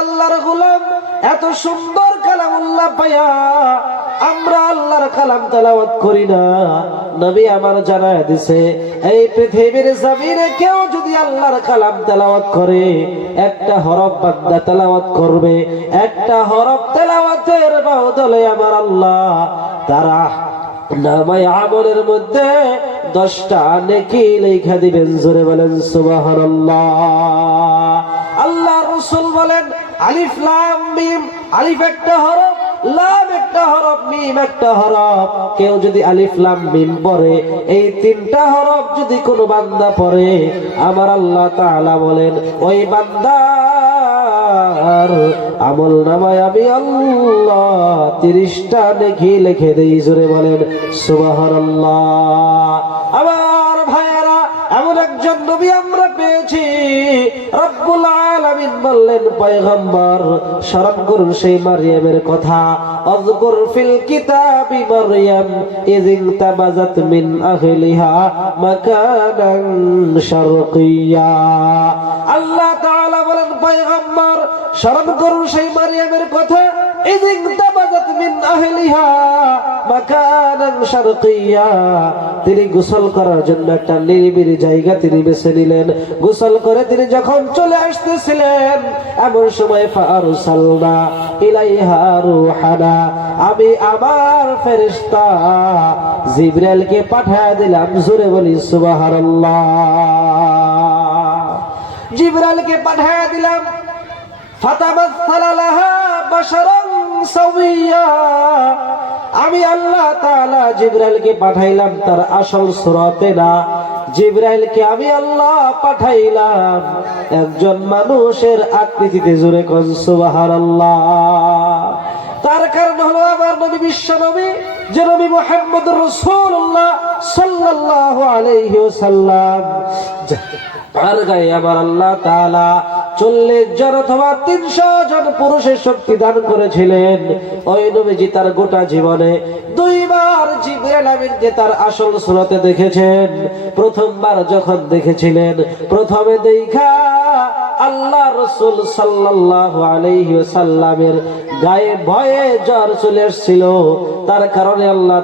আল্লাহর গোলাম এত সুন্দর কালামুল্লাহ পায়া আমরা আল্লাহর কালাম তেলাওয়াত করি না। নবী আমার জানায় দিছে এই পৃথিবীর জমিনে কেউ যদি আল্লাহর কালাম তেলাওয়াত করে, একটা হরফ বান্দা তেলাওয়াত করবে, একটা হরফ তেলাওয়াতের বদলে আমার আল্লাহ তারা নামায় আমলের মধ্যে 10টা নেকি লেখা দিবেন। জোরে বলেন সুবহানাল্লাহ। আল্লাহ রাসূল বলেন আলিফ লাম মিম, আলিফ একটা হরফ, লাম একটা হরফ, মিম একটা হরফ। কেউ যদি আলিফ লাম মিম পড়ে, এই 3টা হরফ যদি কোনো বান্দা পড়ে, আমার আল্লাহ তাআলা বলেন ওই বান্দার আমল নামায় আমি আল্লাহ 30টা নেকি লিখে দেই। জোরে বলেন সুবহানাল্লাহ। আমার ভাইয়েরা, এমন একজন নবী আমরা পেয়েছি, রব্বুল আলামিন বললেন পয়গম্বর স্মরণ করুন সেই মারইয়ামের কথা। আযকুর ফিল কিতাবি মারইয়াম ইয ইনতাবাযাত মিন আহলিহা মাকানান শারকিয়্যা। আল্লাহ তাআলা বলেন পয়গম্বর স্মরণ করুন সেই মারইয়ামের কথা। ইয ইনতাবাযাত মিন আহলিহা মাকানান শারকিয়্যা। তিনি গোসল করার জন্য একটা নিরিবিলি জায়গা তিনি বেছে নিলেন। গোসল করে তিনি যখন চলে আসতেছিলেন, এমন সময় ফারসালনা ইলাইহা রূহানা, আমি আমার ফেরেশতা জিবরাইলকে পাঠিয়ে দিলাম। জোরে বলি সুবহানাল্লাহ। জিবরাইলকে পাঠিয়ে দিলাম। ফাতামাসসালা লাহা বাশারান সাওয়িয়া, আমি আল্লাহ তাআলা জিবরাইলকে পাঠাইলাম তার আসল সূরাতে না, জিবরাইলকে আমি আল্লাহ পাঠাইলাম একজন মানুষের আকৃতিতে। জোরে কোন সুবহানাল্লাহ। তার কারণ হলো আমার নবী, বিশ্ব নবী যে নবী মুহাম্মদুর রাসূলুল্লাহ সাল্লাল্লাহু আলাইহি ওয়াসাল্লাম, আর গায়ে আমার আল্লাহ তাআলা 40 জন অথবা 300 জন পুরুষের শক্তি দান করেছিলেন। ওই নবীজি তার গোটা জীবনে 2 বার জিবরাইল আমিনকে তার আসল সুরতে দেখেছেন। প্রথমবার যখন দেখেছিলেন, প্রথমে দেখা আল্লাহ রাসূল সাল্লাল্লাহু আলাইহি ওয়াসাল্লামের গায়ে ভয়ে জ্বর চলে এসেছিল। তার কারণে আল্লাহ